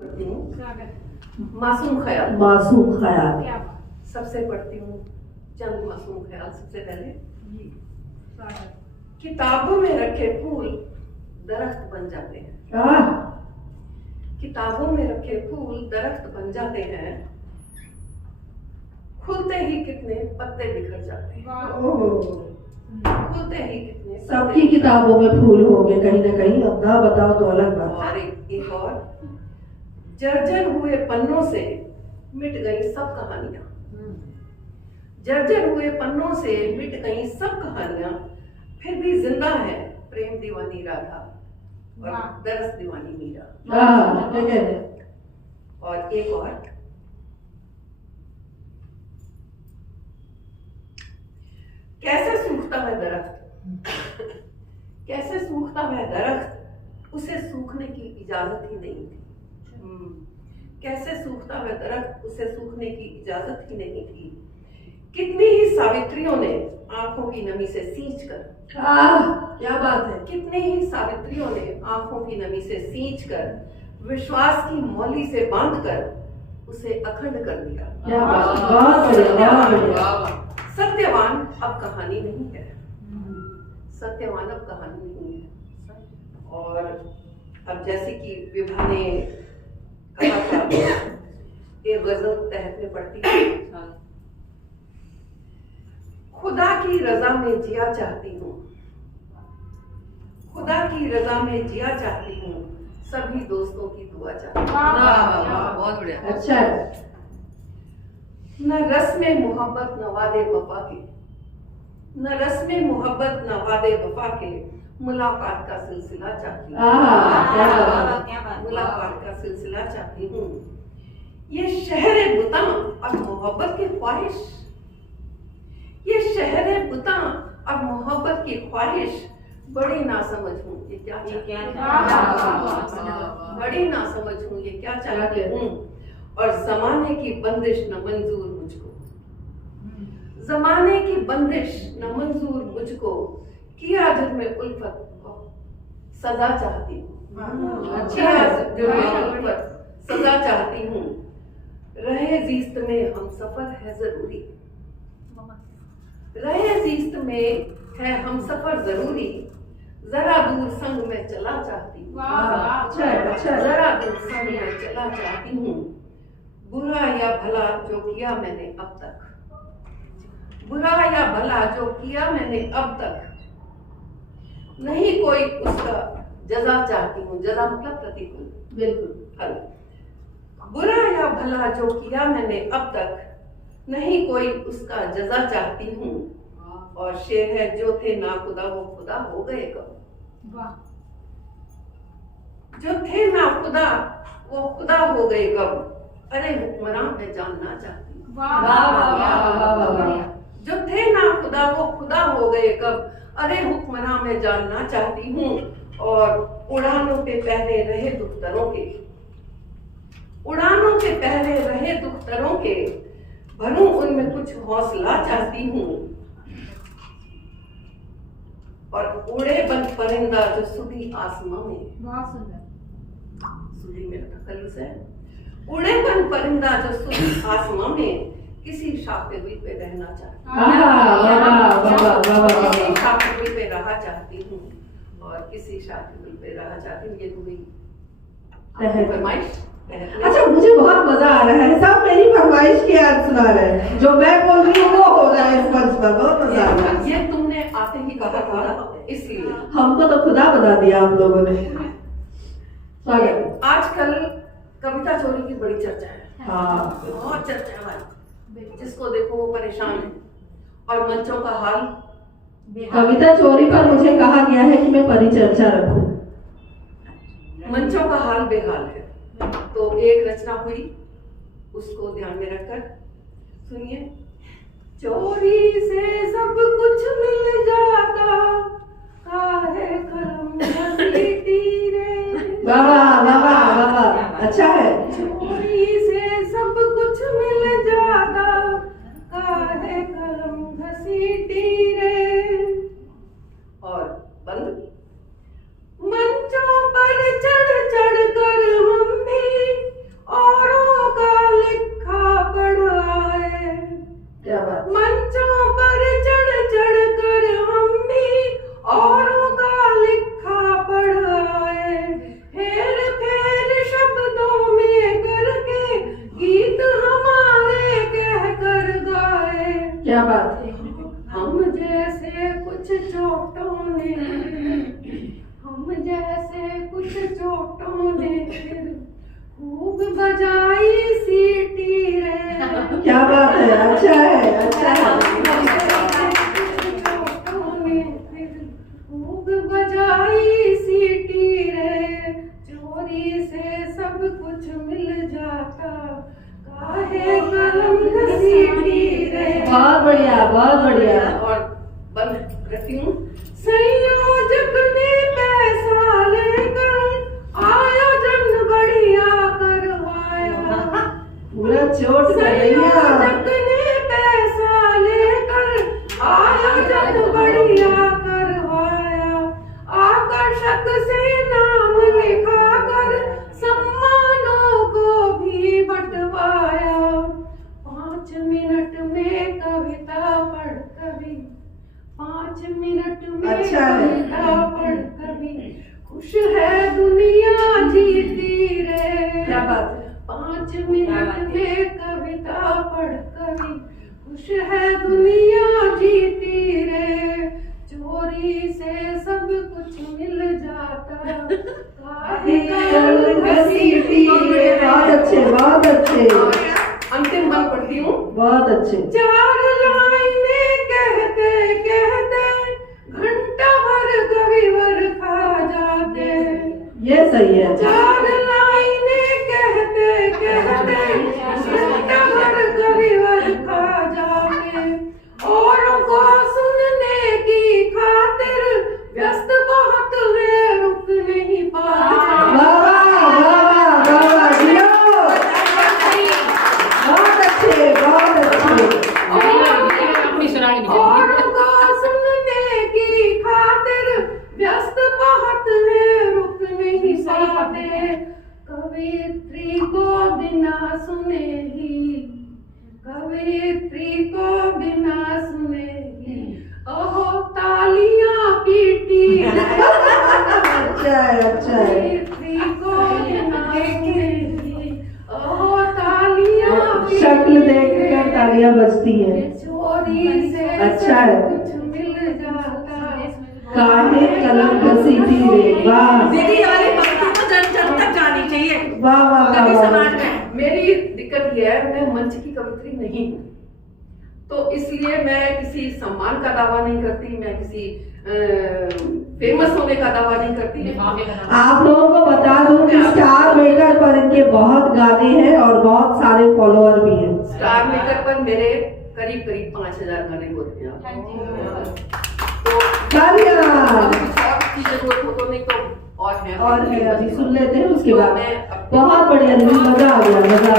पढ़ती हूँ मासूम ख्याल। मासूम ख्याल। सबसे पढ़ती हूँ चंद मासूम ख्याल। सबसे पहले किताबों में रखे फूल दरख्त बन जाते हैं। किताबों में रखे फूल दरख्त बन जाते हैं, खुलते ही कितने पत्ते बिखर जाते हैं। खुलते ही कितने सबकी किताबों में फूल होंगे कहीं ना कहीं, अब ना बताओ तो अलग बात। और एक और, जर्जर हुए पन्नों से मिट गई सब कहानियां। जर्जर हुए पन्नों से मिट गई सब कहानियां, फिर भी जिंदा है प्रेम दीवानी राधा और दरस दीवानी मीरा। और एक और, कैसे सूखता है दरख्त, कैसे सूखता है दरख्त, उसे सूखने की इजाजत ही नहीं थी। कैसे सूखता है दरख्त, उसे सूखने की इजाजत ही नहीं थी। कितनी ही सावित्रियों ने आंखों की नमी से सींच कर, क्या बात है, कितनी ही सावित्रियों ने आंखों की नमी से सींच कर विश्वास की मौली से बांध कर उसे अखंड कर दिया। क्या बात। सत्यवान अब कहानी नहीं है, सत्यवान अब कहानी नहीं है। और अब जैसे कि विभा ने कहा था, एक गजल तहत में पढ़ती है, खुदा की रजा में जिया चाहती हूँ, खुदा की रजा में जिया चाहती हूँ, सभी दोस्तों की दुआ चाहती हूँ। बहुत बढ़िया, अच्छा है। न रस में मोहब्बत न वादे वफा के, न रस में मोहब्बत न वादे वफा के, मुलाकात का सिलसिला चाहती हूँ, मुलाकात का सिलसिला चाहती हूँ। ये शहरे बुता और मोहब्बत की ख्वाहिश, ये शहरे बुता और मोहब्बत की ख्वाहिश, बड़ी नासमझ हूँ ये क्या बड़ी नासमझ हूँ ये क्या चाहती हूँ। और जमाने की बंदिश न मंजूर मुझको, जमाने की बंदिश न मंजूर मुझको, किया जुर्म उल्फत सजा चाहती हूँ, सजा चाहती हूँ। रहे जीस्त में हम सफर है जरूरी, रहे जीस्त में है हम सफर जरूरी, जरा दूर संग में चला चाहती हूँ, जरा दूर संग में चला चाहती हूँ। बुरा या भला जो किया मैंने अब तक, बुरा या भला जो किया मैंने अब तक, नहीं कोई उसका जजा चाहती हूँ। जजा मतलब प्रतिकूल, बिल्कुल फल। बुरा या भला जो किया मैंने अब तक, नहीं कोई उसका जजा चाहती हूँ। और शेर है, जो थे ना खुदा वो खुदा हो गए कब, जो थे ना खुदा वो खुदा हो गए कब, अरे हुक्मरान मैं जानना चाहती हूँ। जो थे ना खुदा वो खुदा हो गए कब, अरे हुक्मरान मैं जानना चाहती हूँ। और उड़ानों पे पहले रहे दुख्तरों के, उड़ानों के पहले रहे दुख्तरों के, भरूं उनमें कुछ हौसला चाहती हूँ। और उड़े बन परिंदा जो सुधी आसमां में, सुधी में तकल्लुस है, उड़े बन परिंदा जो सुधी आसमां में, किसी शाफिरी पे रहना चाहती हूँ, किसी शाफिरी पे रहा चाहती हूँ, और किसी शाफिरी पे रहा चाहती हूँ। ये तो गई फरमाइश। अच्छा, मुझे बहुत मजा आ रहा है, सब मेरी फरमाइश की याद सुना रहे हैं, जो मैं बोल रही हूँ वो हो रहा है इस मंच पर। बहुत मजा आ रहा है। ये तुमने आते ही कहा था, इसलिए हमको तो खुदा बता दिया हम लोगों ने। आजकल कविता चोरी की बड़ी चर्चा है। हाँ, बहुत चर्चा है भाई, जिसको देखो वो परेशान है। और मंचों का हाल, कविता चोरी पर मुझे कहा गया है कि मैं परिचर्चा रखूं। मंचों का हाल बेहाल है। तो एक रचना हुई, उसको ध्यान में रखकर सुनिए। चोरी से सब कुछ मिल जाता, काहे कलम घसीटी रे। वाह वाह वाह वाह, अच्छा है। चोरी से सब कुछ मिल जाता, काहे कलम घसीटी रे। और बंद। मंचों पर चढ़ चढ़ कर हम भी क्या बात है। हम जैसे कुछ चोटों ने, हम जैसे कुछ चोटों ने खूब बजाई सीटी रे। क्या बात है, अच्छा है, अच्छा है। खूब बजाई सीटी रे, चोरी से सब कुछ मिल जाता, काहे कलम घसीटी रे। बहुत बढ़िया, बहुत बढ़िया। और बंद करती हूँ। संयोजक ने पैसा लेकर आयोजन बढ़िया करवाया, पूरा चोट कर रही है। संयोजक ने पैसा लेकर आयोजन बढ़िया करवाया, आकर्षक से नाम लिखा कर सम्मानों को भी बंटवाया। 5 मिनट में कविता पढ़ कवि, 5 मिनट में अच्छा है। कविता पढ़ कवि, खुश है दुनिया जीती रे। क्या बात है। 5 मिनट में कविता पढ़ कवि, खुश है दुनिया जीती रे, चोरी से सब कुछ मिल जाता, काहे कलम घसीटी रे। बहुत अच्छे, बहुत अच्छे, अंतिम बंद पढ़ती हूँ। बहुत अच्छे। 4 लाइनें कहते कहते घंटा भर कविवर खा जाते, ये सही है। 4 लाइनें कहते कहते घंटा भर कविवर खा जाते, औरों को सुनने की खातिर व्यस्त बहुत है, रुक नहीं पाते। वाह वाह वाह वाह वाह, जियो। बहुत अच्छे, बहुत अच्छे। औरों को सुनने की खातिर व्यस्त बहुत है, रुक नहीं पाते, कवियत्री को बिना सुने ही, कवियत्री को बिना सुने ही, ओहो तालियां पीटी। अच्छा है, अच्छा है। कवियत्री को बिना सुने ही, ओहो तालियां पीटी। शक्ल देखकर तालियां बजती हैं। चोरी से अच्छा है। सब कुछ मिल जाता, काहे कलम घसीटी रे। वाह दीदी ये वाली पंक्ति तो जन जन तक जानी चाहिए वाह वाह कवि वाह। समाज में। मेरी दिक्कत यह है, मैं मंच की कवित्री नहीं हूँ, तो इसलिए मैं किसी सम्मान का दावा नहीं करती, मैं किसी फेमस होने का दावा नहीं करती। आप लोगों को बता दूं कि स्टार मेकर पर इनके बहुत गाने हैं और बहुत सारे फॉलोअर भी हैं। स्टार मेकर पर मेरे करीब करीब 5000 गाने होते हैं। तो तालियां। कुछ और की जरूरत हो तो, नहीं तो और है अभी सुन लेते हैं उसके तो बाद। मैं बहुत बढ़िया दीदी, मजा आ गया, मजा आ